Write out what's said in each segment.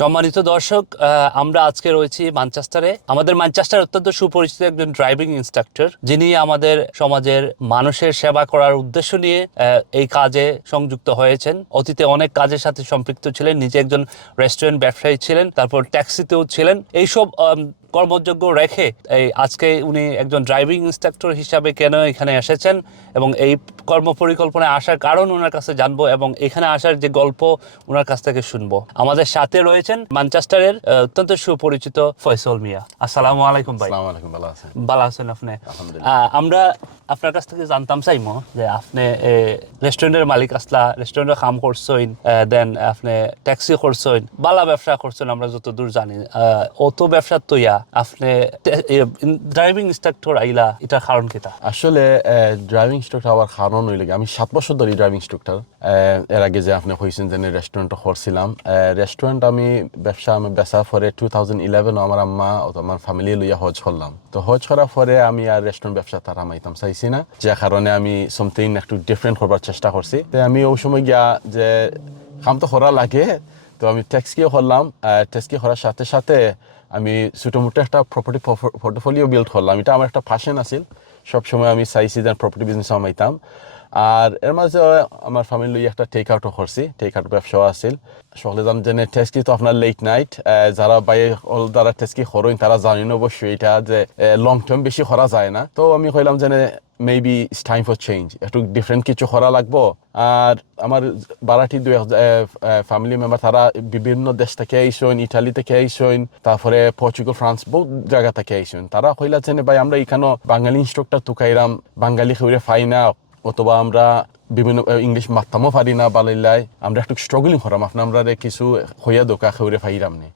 সম্মানিত দর্শক আমরা আজকে রয়েছি মানচেস্টারে আমাদের মানচেস্টার অত্যন্ত সুপরিচিত একজন ড্রাইভিং ইনস্ট্রাক্টর যিনি আমাদের সমাজের মানুষের সেবা করার উদ্দেশ্য নিয়ে এই কাজে সংযুক্ত হয়েছেন। অতীতে অনেক কাজের সাথে সম্পৃক্ত ছিলেন, নিজে একজন রেস্টুরেন্ট ব্যবসায়ী ছিলেন, তারপর ট্যাক্সিতেও ছিলেন। এইসব কর্মযোগ্য রেখে এই আজকে উনি একজন ড্রাইভিং ইন্সট্রাক্টর হিসাবে কেন এখানে এসেছেন এবং এই কর্ম পরিকল্পনায় আসার কারণ ওনার কাছে জানব এবং এখানে আসার যে গল্প ওনার কাছ থেকে শুনব। আমাদের সাথে রয়েছেন মানচেস্টারের অত্যন্ত সুপরিচিত ফয়সল মিয়া। আসসালামু আলাইকুম ভাই। ভালো আছেন? আপনি? আমরা আপনার কাছ থেকে জানতাম চাইমো যে আপনি রেস্টুরেন্টের মালিক আসলা রেস্টুরেন্টের কাম করছেন দেন আপনি ট্যাক্সি করছেন বালা ব্যবসা করছেন আমরা যত দূর জানি অত ব্যবসা তৈয়া আপনি ড্রাইভিং ইনস্ট্রাক্টর আইলা এটার কারণ কেটা আসলে ড্রাইভিং ইনস্ট্রাক্টর হওয়ার কারণ হইলে আমি সাত বছর ধরে ড্রাইভিং ইনস্ট্রাক্টর এর আগে যে আপনি কইছেন যে রেস্টুরেন্ট করছিলাম রেস্টুরেন্ট আমি ব্যবসা, আমি বেচা পরে টু থাউজেন্ড ইলেভেন আমার আম্মা আমার ফ্যামিলি লইয়া হজ করলাম তো হজ করার পরে আমি আর রেস্টুরেন্ট ব্যবসা তার আমাইতাম চাইছি না, যে কারণে আমি সামথিং একটু ডিফারেন্ট করবার চেষ্টা করছি তো আমি ওই সময় গিয়া যে কাম তো করা লাগে, তো আমি ট্যাক্সকিও করলাম ট্যাক্সকি করার সাথে সাথে আমি ছোটো ছোটোমোটো একটা প্রপার্টি পোর্টফোলিও বিল্ড করলাম এটা আমার একটা ফ্যাশন আছিল। সবসময় আমি চাইছি যে প্রপার্টি বিজনেস আমাইতাম আর এর মাঝে আমার ফ্যামিলি একটা টেক আউটও করছি। টেক আউট ব্যবসাও আছিল। সকলে জান যে টেস্কি তো আপনার লেট নাইট যারা বাই অল যারা টেস্কি করেন তারা জানেন অবশ্যই এটা যে লং টার্ম বেশি করা যায় না। তো আমি কইলাম যে maybe it's time for change একটু ডিফারেন্ট কিছু করা লাগবো। আর আমার বারাটি দুই ফ্যামিলি মেম্বার তারা বিভিন্ন দেশ থেকে আইসেন ইটালি থেকে আইসেন, তারপরে পর্চুগাল ফ্রান্স বহুত জায়গা থেকে আইসেন। তারা কইলা যে, ভাই, আমরা এখানে বাঙালি ইনস্ট্রাক্টর তুকাইরাম বাঙালি খেয়ে ফাই না অথবা আমরা বিভিন্ন ইংলিশ মাত্তামও পারি না বালাইলাই আমরা একটু স্ট্রাগলিং করাম আপনার আমরা কিছু হইয়া দোকা খেয়ে ফাইরাম নে।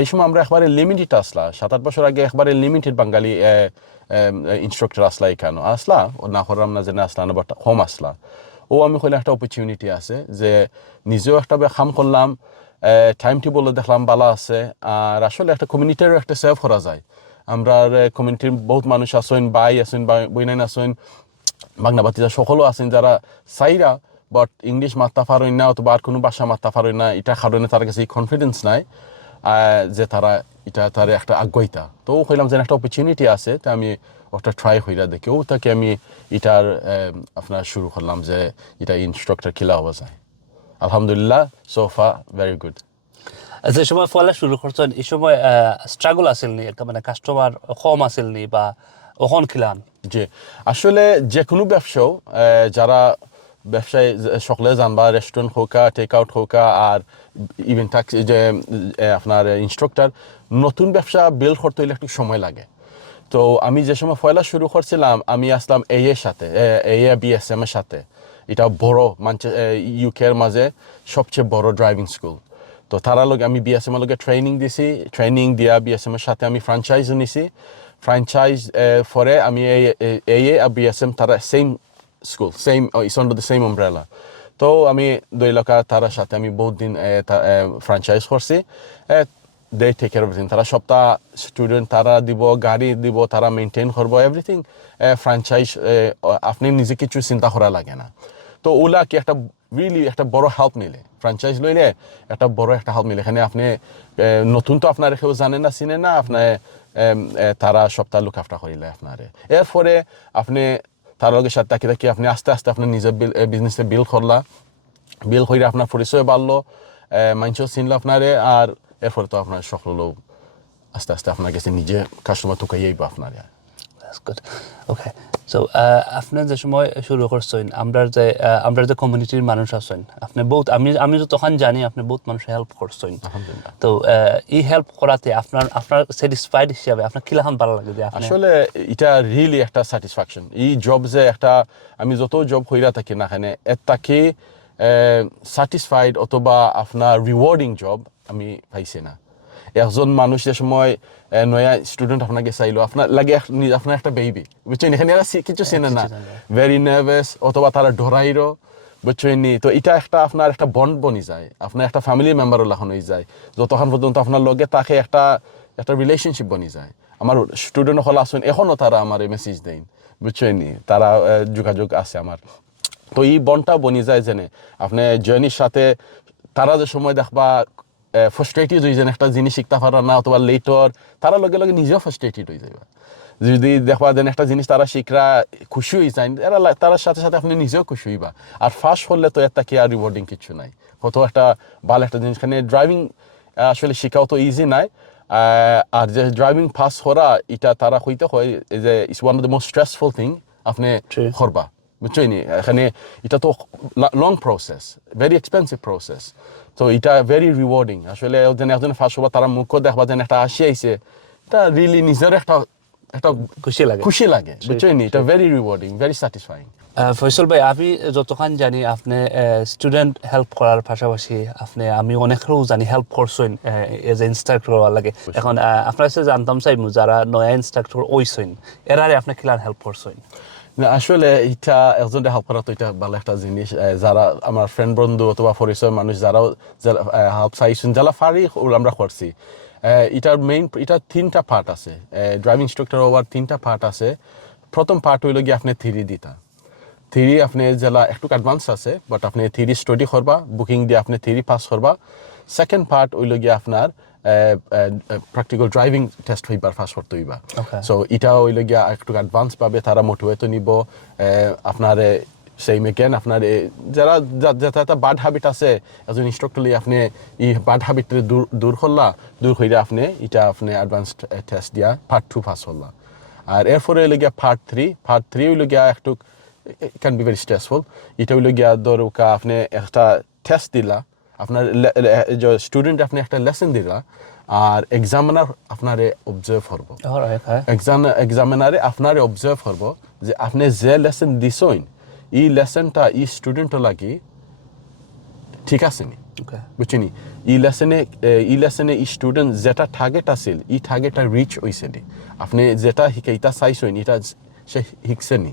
এই সময় আমরা একবারে লিমিটেড আসলা সাত আট বছর আগে একবারে লিমিটেড বাঙালি ইনস্ট্রাক্টর আসলা এখানে। আসলা, ও না করাম না জেনে আসলা না বাট হোম আসলা। ও আমি কইলে একটা অপরচুনিটি আছে যে নিজেও একটা খাম করলাম টাইম টেবলও দেখলাম বালা আছে, আর আসলে একটা কমিউনিটিরও একটা সেভ করা যায়। আমরা কমিউনিটির বহুত মানুষ আসেন বাই আসেন বইনাইন আসেন বাংলা বাতিজা সকলও আছেন যারা চাইরা বাট ইংলিশ মাত্রা পারেন না অথবা আর কোনো ভাষা মাত্রা পারেন না এটা কারণে তার কাছে কনফিডেন্স নাই যে তারা এটা তার একটা আগ্রহিতা। তো কইলাম যে একটা অপরচুনিটি আছে, তো আমি ওটা ট্রাই হইরা দেখেও তাকে আমি এটার আপনার শুরু করলাম যে এটা ইনস্ট্রাক্টর খেলা হওয়া যায়। আলহামদুলিল্লাহ সোফা ভেরি গুড যে সময় ফলা শুরু করছেন, এই সময় স্ট্রাগল আছিল নি একটা মানে কাস্টমার কম আছিল নি বা ওখন খিলান। যে আসলে যে কোনো ব্যবসাও যারা ব্যবসায় সকলে জানবা রেস্টুরেন্ট হোকা টেক আউট হোকা আর ইভেন ট্যাক্স যে আপনার ইনস্ট্রাক্টর নতুন ব্যবসা বিল্ড করতে হলে একটু সময় লাগে। তো আমি যে সময় পয়লা শুরু করছিলাম, আমি আসলাম এ এর সাথে এই এ বিএসএম এর সাথে। এটা বড় মানচে ইউকের মাঝে সবচেয়ে বড় ড্রাইভিং স্কুল তো তারা লগে আমি বিএসএম এর লগে ট্রেনিং দিছি ট্রেনিং দিয়া বিএসএম এর সাথে আমি ফ্রাঞ্চাইজও নিছি। ফ্রাঞ্চাইজ পরে আমি এই এই আর বিএসএম তারা same school same is under the same umbrella তো আমি দুই এলাকা তার সাথে আমি বহুত দিন ফ্রাঞ্চাইজ করছি দে টেক কেয়ার তারা সপ্তাহ স্টুডেন্ট তারা দিব গাড়ি দিব তারা মেনটেন করব এভরিথিং ফ্রাঞ্চাইজ আপনি নিজে কিছু চিন্তা করা লাগে না তো ওলা কি একটা রিয়েলি একটা বড় হেল্প নিলে ফ্রাঞ্চাইজ লইলে একটা বড় একটা হেল্প নিলে এখানে আপনি নতুন তো আপনার কেউ জানে না চিনে না আপনার তারা সপ্তাহ লুক আফটা করিলে আপনারে এরপরে আপনি তার লগে সাথে থাকি থাকি আপনি আস্তে আস্তে আপনি নিজের বিজনেসে বিল করলা বিল করে আপনার পরিচয় বাড়লো মানুষও চিনলো আপনারে, আর এরপরে তো আপনার সকল আস্তে আস্তে আপনার কাছে নিজে কাস্টমার তুকাই আইব আপনার. Okay. So, আপনি যে সময় শুরু করছেন আমরা যে আমরা যে কমিউনিটির মানুষ আছেন আপনি বহুত আমি আমি তো তখন জানি আপনি বহুত মানুষ হেল্প করছেন। তো এই হেল্প করাতে আপনার আপনার স্যাটিসফাইড হিসাবে আপনার কিলাখান ভালো লাগে যে আসলে এটা রিয়েলি একটা স্যাটিসফ্যাকশন এই জব যে একটা আমি যত জব কইরা থাকি না এখানে তাকে স্যাটিসফাইড অথবা আপনার রিওয়ার্ডিং জব আমি পাইছি না। একজন মানুষ যে সময় নয়া স্টুডেন্ট আপনাকে চাইলো আপনার লাগে আপনার একটা বেবি বুঝছেন এখানে এরা কিছু চেনে না। ভেরি নার্ভাস অথবা তারা ডরাইরো বুঝছেন তো এটা একটা আপনার একটা বন্ড বনি যায় আপনার একটা ফ্যামিলি মেম্বারও লাগানো হয়ে যায় যতক্ষণ পর্যন্ত আপনার লগে তাকে একটা একটা রিলেশনশিপ বনি যায়। আমার স্টুডেন্ট হল আসুন এখনও তারা আমার মেসেজ দেন বুঝছেন তারা যোগাযোগ আছে আমার তো এই বনটা বনি যায় জেনে আপনি জার্নির সাথে তারা যে সময় দেখবা ফ্রাস্ট্রেটেড হয়ে যান একটা জিনিস শিখতে পারা না অথবা লেটর তারা লগে লগে নিজেও ফ্রাস্ট্রেটেড হয়ে যাবে যদি দেখবা দেন একটা জিনিস তারা শিখরা খুশি হয়ে যায় এরা তার সাথে সাথে আপনি নিজেও খুশি হইবা। আর ফার্স্ট হলে তো একটা কি আর রিওয়ার্ডিং কিছু নাই। কত একটা ভালো একটা জিনিস খানে ড্রাইভিং আসলে শেখাও তো ইজি নাই। আর যে ড্রাইভিং পাস করা এটা তারা হইতে হয় যে it's one of the most stressful thing আপনি. করবা বুঝছই এখানে এটা তো long process very expensive process তো এটা ভেরি রিওয়ার্ডিং আসলে যেন একজন ফার্স্ট হবা তারা মুখ দেখা যেন একটা আসি আইছে। এটা রিয়েলি নিজের একটা একটা খুশি লাগে। খুশি লাগে বুঝছই নি? এটা very rewarding very satisfying ah, Faisal ভাই আমি যতক্ষণ জানি আপনি স্টুডেন্ট হেল্প করার পাশাপাশি আপনি আমি অনেকেরও জানি হেল্প করছেন এজ এ ইনস্ট্রাক্টর হওয়ার লাগে। এখন আপনার কাছে জানতাম চাইমু যারা নয়া ইনস্ট্রাক্টর ওইছেন এরারে আপনি কিলার হেল্প করছেন? না, আসলে এটা একজন হেল্প করা তো এটা ভালো একটা জিনিস যারা আমার ফ্রেন্ড বন্ধু অথবা পরিচয় মানুষ যারাও হেল্প চাইছেন, যারা ফারি আমরা করছি এটার মেইন এটা তিনটা পার্ট আছে ড্রাইভিং ইনস্ট্রাক্টর হওয়ার তিনটা পার্ট আছে। প্রথম পার্ট হইল গিয়ে আপনি থ্রি দিতা। থ্রি আপনি যেলা একটু অ্যাডভান্স আছে বাট আপনি থ্রি স্টাডি করবা বুকিং দিয়ে আপনি থ্রি পাস করবা। সেকেন্ড পার্ট হইল গিয়ে আপনার প্র্যাকটিক্যাল ড্রাইভিং টেস্ট হইবার ফার্স্ট করতে হইবা. সো এটা হইলে গিয়া একটু অ্যাডভান্স পাবে তারা মোটিভেট নিব। আপনার সেই মেকেন আপনার যারা যাতে একটা বাড হ্যাবিট আছে একজন ইনস্ট্রাক্টরলি আপনি ই বাড হ্যাবিট দূর দূর করলা দূর হইলে আপনি এটা আপনি অ্যাডভান্স টেস্ট দিয়া পার্ট টু পাস করলা। আর এরপরে হইলে গিয়া পার্ট থ্রি পার্ট থ্রি হইলে গিয়া একটু ক্যান বি ভেরি স্ট্রেসফুল এটা হইলে গিয়া ধরুকা আপনি একটা টেস্ট দিলা আপনার স্টুডেন্ট আপনি একটা লেসন দিলা আর এক্সামিনার আপনারে অবজার্ভ করব। এক্সাম এক্সামিনারে আপনারে অবজার্ভ করব যে আপনি যে লেসন দিছইন এই লেসনটা ই স্টুডেন্টও লাগি ঠিক আছে নি. বুঝছিনি ই লেসনে ই লেসনে ই স্টুডেন্ট যেটা টার্গেট আছিল ই টার্গেটটা রিচ হইছে নি। আপনি যেটা শিকাইতা চাইছইন এটা সে শিখছে নি।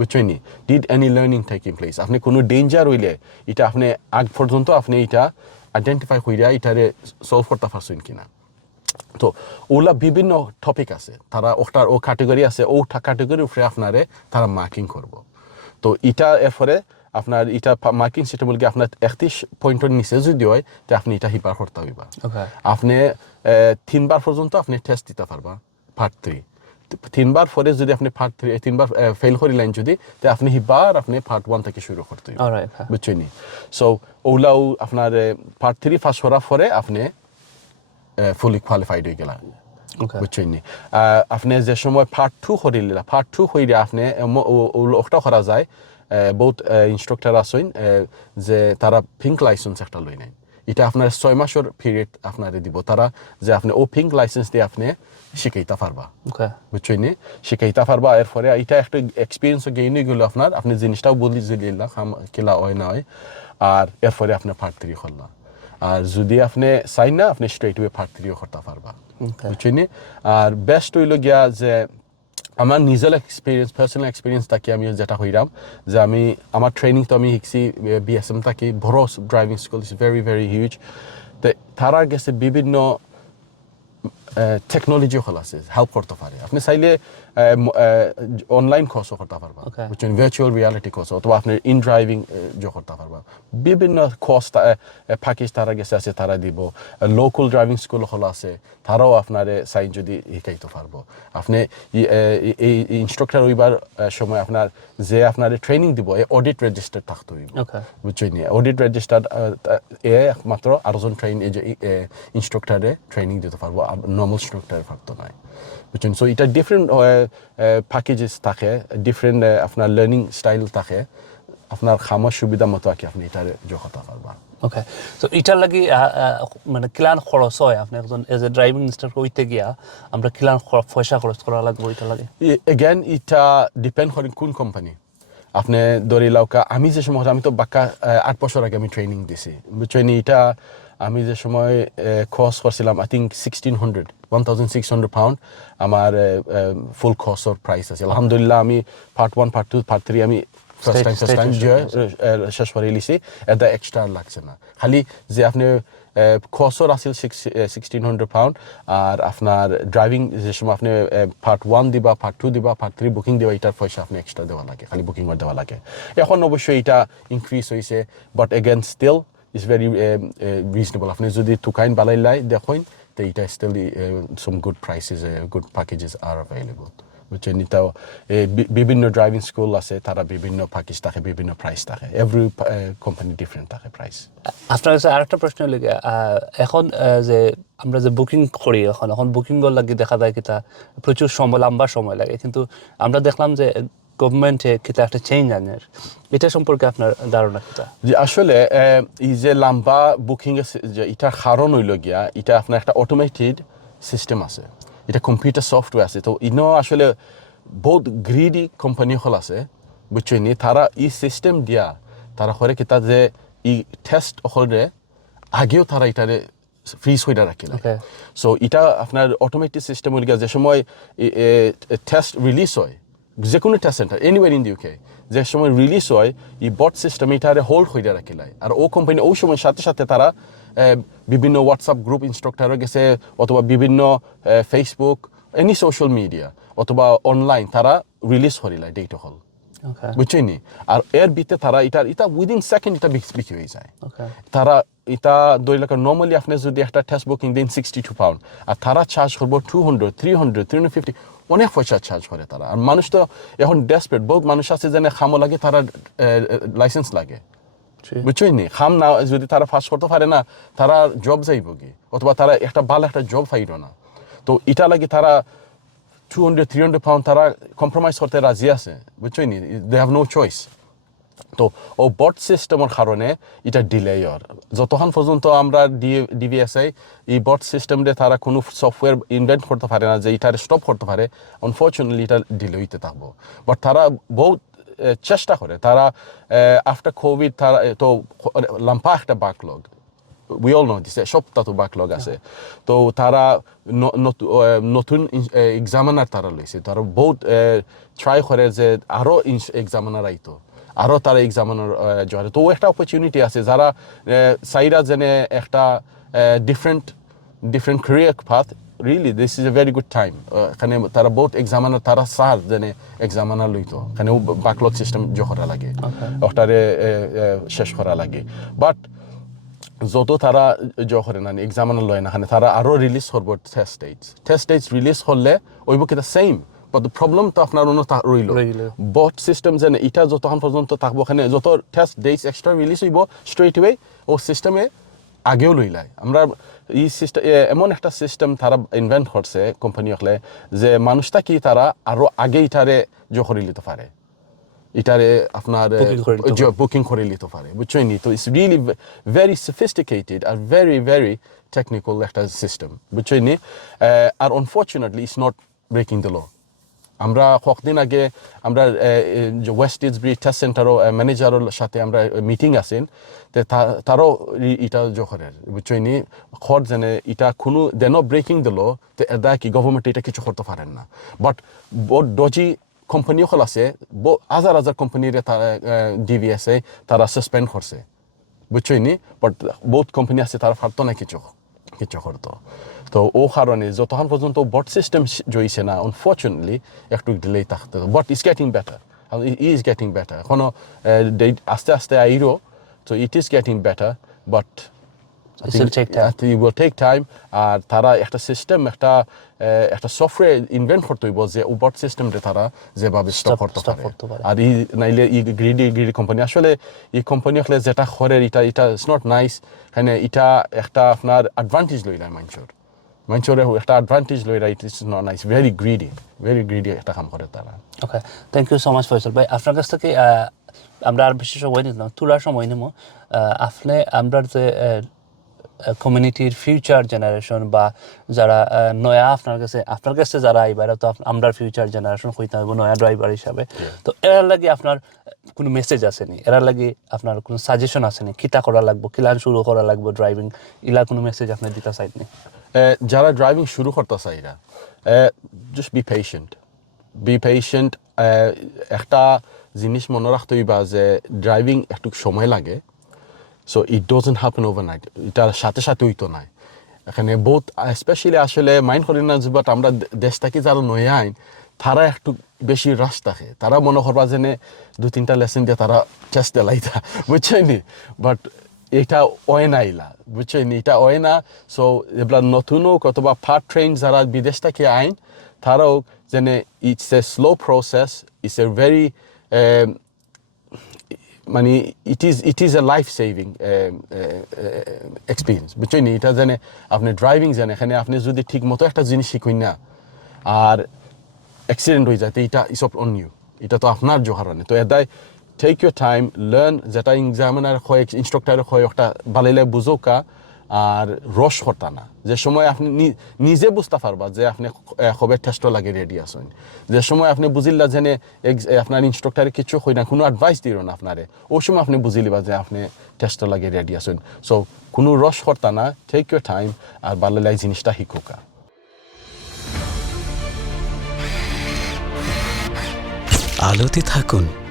বুঝছেন নি did any learning taking place আপনি কোনো ডেঞ্জার হইলে এটা আপনি আগ পর্যন্ত আপনি এটা আইডেন্টিফাই কইরা এটারে সলভ করতে পারছেন কিনা? তো ওলা বিভিন্ন টপিক আছে। তারা ওটার ও ক্যাটেগরি আছে ও ক্যাটেগরির উপরে আপনারে তারা মার্কিং করব। তো এটা এরপরে আপনার এটা মার্কিং সিস্টেম বলতে আপনার একত্রিশ পয়েন্টের নিচে যদি হয় তো আপনি এটা হিপার করতে হইবা। আপনি তিনবার পর্যন্ত আপনি টেস্ট দিতে পারবা পার্ট থ্রি তিনবার পরে যদি আপনি পার্ট থ্রি তিনবার ফেল করিলেন যদি তো আপনি হিবার আপনি পার্ট ওয়ান থেকে শুরু করতে হ্যাঁ। বুঝছেন সো ওলাও আপনার পার্ট থ্রি ফার্স্ট করার পরে আপনি ফুলি কোয়ালিফাইড হয়ে গেলা Okay. বুঝছেন আপনি যে সময় পার্ট টু করিলে পার্ট টু হইলে আপনি ওটা করা যায় বহুত ইনস্ট্রাক্টর আছেন যে তারা পিঙ্ক লাইসেন্স একটা লই নেন। এটা আপনার ছয় মাসের পিরিয়ড আপনারে দিব। তারা যে আপনি ও পিঙ্ক লাইসেন্স দিয়ে আপনি শিখাইতে পারবা. বুঝছই নি? শিখাইতে পারবা এরপরে এটা একটা এক্সপিরিয়েন্স গেইন গেলো আপনার। আপনি জিনিসটাও বলি জুলিলা খাম কিলা হয় না হয়। আর এরপরে আপনি পার্ট থ্রি করলাম আর যদি আপনি চাই না আপনি স্ট্রেট ওয়ে পার্ট থ্রিও করতে পারবা. বুঝছই নি? আর বেস্ট হইল গিয়া যে আমার নিজের এক্সপিরিয়েন্স পার্সোনাল এক্সপিরিয়েন্স থাকি আমি যেটা হইরাম যে আমি, আমার ট্রেনিং তো আমি শিখছি এম থাকি বড় driving school is very very huge তারা গেছে বিভিন্ন টেকনোলজি হল আছে হেল্প করতে পারে। আপনি চাইলে অনলাইন কোর্সও করতে পারবা. বুঝছেন ভার্চুয়াল রিয়ালিটি কোর্স অথবা আপনি ইন ড্রাইভিং যে করতে পারবা। বিভিন্ন কোর্স প্যাকেজ তারা গেছে আছে তারা দিব। লোকাল ড্রাইভিং স্কুল হল আছে তারাও আপনার সাইন যদি শিখাইতে পারব। আপনি এই ইনস্ট্রাক্টর হইবার সময় আপনার যে আপনার ট্রেনিং দিব এই অডিট রেজিস্টার থাকতে হইব. বুঝছেন অডিট রেজিস্টার এ একমাত্র আরেকজন ট্রেন ইনস্ট্রাক্টরে ট্রেনিং দিতে পারব। নর্মাল ইনস্ট্রাক্টর পারতো নাই। বুঝছেন? সো এটা ডিফারেন্ট প্যাকেজেস থাকে ডিফারেন্ট আপনার লার্নিং স্টাইল থাকে। আপনার খামার সুবিধা মতো আর কি আপনি এটা যোগাতে পারবা। ওকে তো এটার লাগি মানে কিলান খরচ হয় আপনি একজন এজ এ ড্রাইভিং ইনস্ট্রাক্টর হইতে গিয়া আমরা কিলান পয়সা খরচ করা লাগবে এটা লাগে। এগেন এটা ডিপেন্ড করে কোন কোম্পানি আপনি ধরে লাউকা আমি যে সময় আমি তো বাক্কা আট বছর আগে আমি ট্রেনিং দিছি। বুঝছেন? এটা আমি যে সময় কোর্স করছিলাম I think sixteen hundred one thousand six hundred pound আমার ফুল কোর্সর প্রাইস আছে। আলহামদুলিল্লাহ আমি part one part two part three আমি ফার্স্ট টাইম ফার্স্ট টাইম শেষ করে লিছি এটা এক্সট্রা লাগছে না। খালি যে আপনি খসর আছিল সিক্সটিন হান্ড্রেড পাউন্ড আর আপনার ড্রাইভিং যে সময় আপনি পার্ট ওয়ান দিবা পার্ট টু দিবা পার্ট থ্রি বুকিং দিবা এটার পয়সা আপনি এক্সট্রা দেওয়া লাগে খালি বুকিং দেওয়া লাগে। এখন অবশ্যই এটা ইনক্রিজ হয়েছে but again still is very reasonable আপনি যদি তুকাইন বালাই লাই দেখুন, তো এটা still some good prices good packages are available বুঝছেন? এটাও বি- বিভিন্ন ড্রাইভিং স্কুল আছে, তারা বিভিন্ন প্যাকেজ থাকে, বিভিন্ন প্রাইস থাকে। এভরি কোম্পানি ডিফারেন্ট থাকে প্রাইস আপনার কাছে আরেকটা প্রশ্ন লেগে এখন যে আমরা যে বুকিং করি এখন এখন বুকিং লাগি দেখা যায় কিতা প্রচুর সময়, লম্বা সময় লাগে। কিন্তু আমরা দেখলাম যে গভর্নমেন্টে কিতা একটা চেঞ্জ আনের এটা সম্পর্কে আপনার ধারণা কিতা যে আসলে এই যে লাম্বা বুকিং যে এটার কারণ হইল গিয়া এটা আপনার একটা অটোমেটেড সিস্টেম আছে এটা কম্পিউটার সফটওয়্যার আছে তো ইনো আসলে বহুত গ্রিডি কোম্পানি হল আছে বুঝছেন নি? তারা ই সিস্টেম দিয়া তারা করে কি যে ই টেস্ট হলে আগেও তারা এটারে ফ্রিজ হইটা রাখিল. সো এটা আপনার অটোমেটিক সিস্টেম গিয়া যে সময় টেস্ট রিলিজ হয় যে কোনো test centre anywhere in the UK যে সময় রিলিজ হয় এই বট সিস্টেম এটারে হোল্ড হইয়া রাখিলাই আর ও কোম্পানি ওই সময় সাথে সাথে তারা বিভিন্ন হোয়াটসঅ্যাপ গ্রুপ ইনস্ট্রাক্টর গেছে অথবা বিভিন্ন ফেসবুক এনি সোশ্যাল মিডিয়া অথবা অনলাইন তারা রিলিজ করিলাই ডেট হল। বুঝছেন নি? আর এর ভিতরে তারা এটা এটা উইদিন সেকেন্ড এটা বিক- বিক্রি হয়ে যায়। তারা এটা দুই লাখ নর্মালি আপনি যদি একটা টেস্ট বুকিং দিন সিক্সটি টু পাউন্ড আর তারা চার্জ করব two hundred three hundred three hundred fifty অনেক পয়সা চার্জ করে তারা। আর মানুষ তো এখন ডেসপেট বহুত মানুষ আছে যেন খামো লাগে তারা লাইসেন্স লাগে। বুঝছোই নি? খাম না যদি তারা ফাঁস করতে পারে না তারা জব যাইব কি? অথবা তারা একটা ভালো একটা জব পাইল না। তো এটা লাগে তারা two hundred three hundred pound তারা কম্প্রোমাইজ করতে রাজি আছে। বুঝছোই নি? দে হ্যাভ নো চয়েস তো ও বট সিস্টেমের কারণে এটা ডিলে আর যতক্ষণ পর্যন্ত আমরা ডিভিএসআই এই বট সিস্টেমে তারা কোনো সফটওয়্যার ইনভেন্ট করতে পারে না, যে এটা স্টপ করতে পারে আনফর্চুনেটলি এটা ডিলে হইতে থাকব। বাট তারা বহুত চেষ্টা করে তারা আফটার কোভিড তারা তো, লাম্পা একটা backlog we all know this সপ্তাহ তো বাকলগ আছে। তো তারা নতুন এক্সামিনার তারা লইছে তারা বহুত ট্রাই করে যে আরও এক্সামিনার আইতো। আরও তারা এক্সামিনার জয় তো ও একটা অপরচুনিটি আছে যারা সাইরা যেনে একটা different different career path really this is a very good time এখানে তারা বহুত এক্সামিনার তারা সার যেনে এক্সামিনার লইতো। এখানে বাকলগ সিস্টেম জ করা লাগে। ওটারে এ, এ, শেষ করা লাগে। বাট যত তারা জ করে না এক্সামিনার লয় না তারা আরও রিলিজ করব test dates test dates release করলে ওইব কিনা সেম বাট প্রবলেম তো আপনার অন্য রইল। বট সিস্টেম যেন ইটা যতক্ষণ পর্যন্ত থাকব ওখানে যত টেস্ট ডেটস এক্সট্রা রিলিজ হইব স্ট্রেট ওয়ে ও সিস্টেমে আগেও লইলাই আমরা এই সিস্টেম এমন একটা সিস্টেম তারা ইনভেন্ট করছে কোম্পানি হলে যে মানুষটা কি তারা আরও আগে ইটারে জ করে নিতে পারে এটারে আপনার। বুকিং করে নিতে পারে বুঝছেন নি? তো ইটস রিয়েলি ভেরি সফিস্টিকেটেড আর ভেরি ভেরি টেকনিক্যাল একটা সিস্টেম বুঝছেন আর unfortunately it's not breaking the law আমরা কয়েকদিন আগে আমরা যে ওয়েস্ট ইজব্রি টেস্ট সেন্টারও ম্যানেজারের সাথে আমরা মিটিং আছেন। তে তারও ইটা জহরের বুঝছেন নি? খর যেনে এটা কোনো দেন ব্রেকিং দিল, তো এদা কি গভর্নমেন্ট এটা কিছু করতে পারেন না। বাট বহুত ডজি কোম্পানি হল আছে হাজার হাজার কোম্পানির তারা ডিভিএসএ তারা সাসপেন্ড করছে। বুঝছই নি? বাট বহুত কোম্পানি আছে, তারা পারতো না কিছু কিছু করতো। তো ও কারণে যতক্ষণ পর্যন্ত বট সিস্টেম জইছে না আনফর্চুনেটলি একটু ডিলে থাকতে but is getting better is getting better এখনও আহ, আস্তে আস্তে আইরো তো it is getting better but take time আর তারা একটা সিস্টেম একটা একটা সফটওয়্যার ইনভেন্ট করতে হইব যে উবট সিস্টেমটা তারা যেভাবে স্টপ করতে পারে। আর ই নাইলে ই গ্রিডি গ্রিডি কোম্পানি আসলে এই কোম্পানি আসলে যেটা করে এটা এটা ইটস নট নাইস এখানে এটা একটা আপনার অ্যাডভান্টেজ লই যায় মানুষের মানুষের একটা অ্যাডভান্টেজ লই যায় it is not nice very greedy very greedy একটা কাম করে তারা। Okay thank you so much Faisal ভাই। আপনার কাছ থেকে আমরা আর বেশি সময় নিলাম তোলার সময় নেব। আপনি আমরা যে কমিউনিটির ফিউচার জেনারেশন বা যারা নয়া আপনার কাছে আপনার কাছে যারা আইবার তো আমরা ফিউচার জেনারেশন হইতে হবে নয়া ড্রাইভার হিসাবে। তো এরার লাগি আপনার কোনো মেসেজ আসেনি এরার লাগি আপনার কোনো সাজেশন আসেনি কিতা করা লাগবে? কিলান শুরু করা লাগবে ড্রাইভিং ইলা কোনো মেসেজ আপনি দিতে চাইনি যারা ড্রাইভিং শুরু করতে চাইরা just be patient be patient একটা জিনিস মনে রাখতে হইবা যে ড্রাইভিং একটু সময় লাগে so it doesn't happen overnight এটার সাথে সাথে হইতো নাই। এখানে বহুত স্পেশালি আসলে মাইন্ড করি না যে বাট আমরা দেশ থেকে যারা নয় আইন, তারা একটু বেশি রাশ থাকে। তারা মনে করবা যে দু তিনটা লেসন দিয়ে তারা চেষ্টা লাইতা, বুঝছেন নি? বাট এটা হয় না ইলা বুঝছেন? এটা হয় না। সো এবার নতুন হোক অথবা ফার্ট ট্রেন যারা বিদেশ থেকে আইন, তারাও যেন it's a slow process it's a very মানে it is it is a life saving experience বুঝছেন? এটা জানে আপনি ড্রাইভিং জানে এখানে আপনি যদি ঠিক মতো একটা জিনিস শিখুন না, আর অ্যাক্সিডেন্ট হয়ে যায়, তো এটা অফ অন ইউ এটা তো আপনার জোহারানে তো এদাই টেক ইউর টাইম লার্ন যেটা এক্সামিনার হয় ইনস্ট্রাক্টর হয় ওটা বালিলে বুঝোকা আর রস হতা না। যে সময় আপনি নিজে বুঝতে পারবা যে আপনি কবে টেস্ট লাগে রেডি আছেন। যে সময় আপনি বুঝিলা যে নে ex- এ, আপনার ইনস্ট্রাক্টরে কিছু হয় না কোনো অ্যাডভাইস দিল না আপনারে ওই সময় আপনি বুঝিলিবা যে আপনি টেস্ট লাগে রেডি আছেন। সো কোনো রস হতা না টেক ইউর টাইম আর বালিলাই জিনিসটা শিখুকা আলোতে থাকুন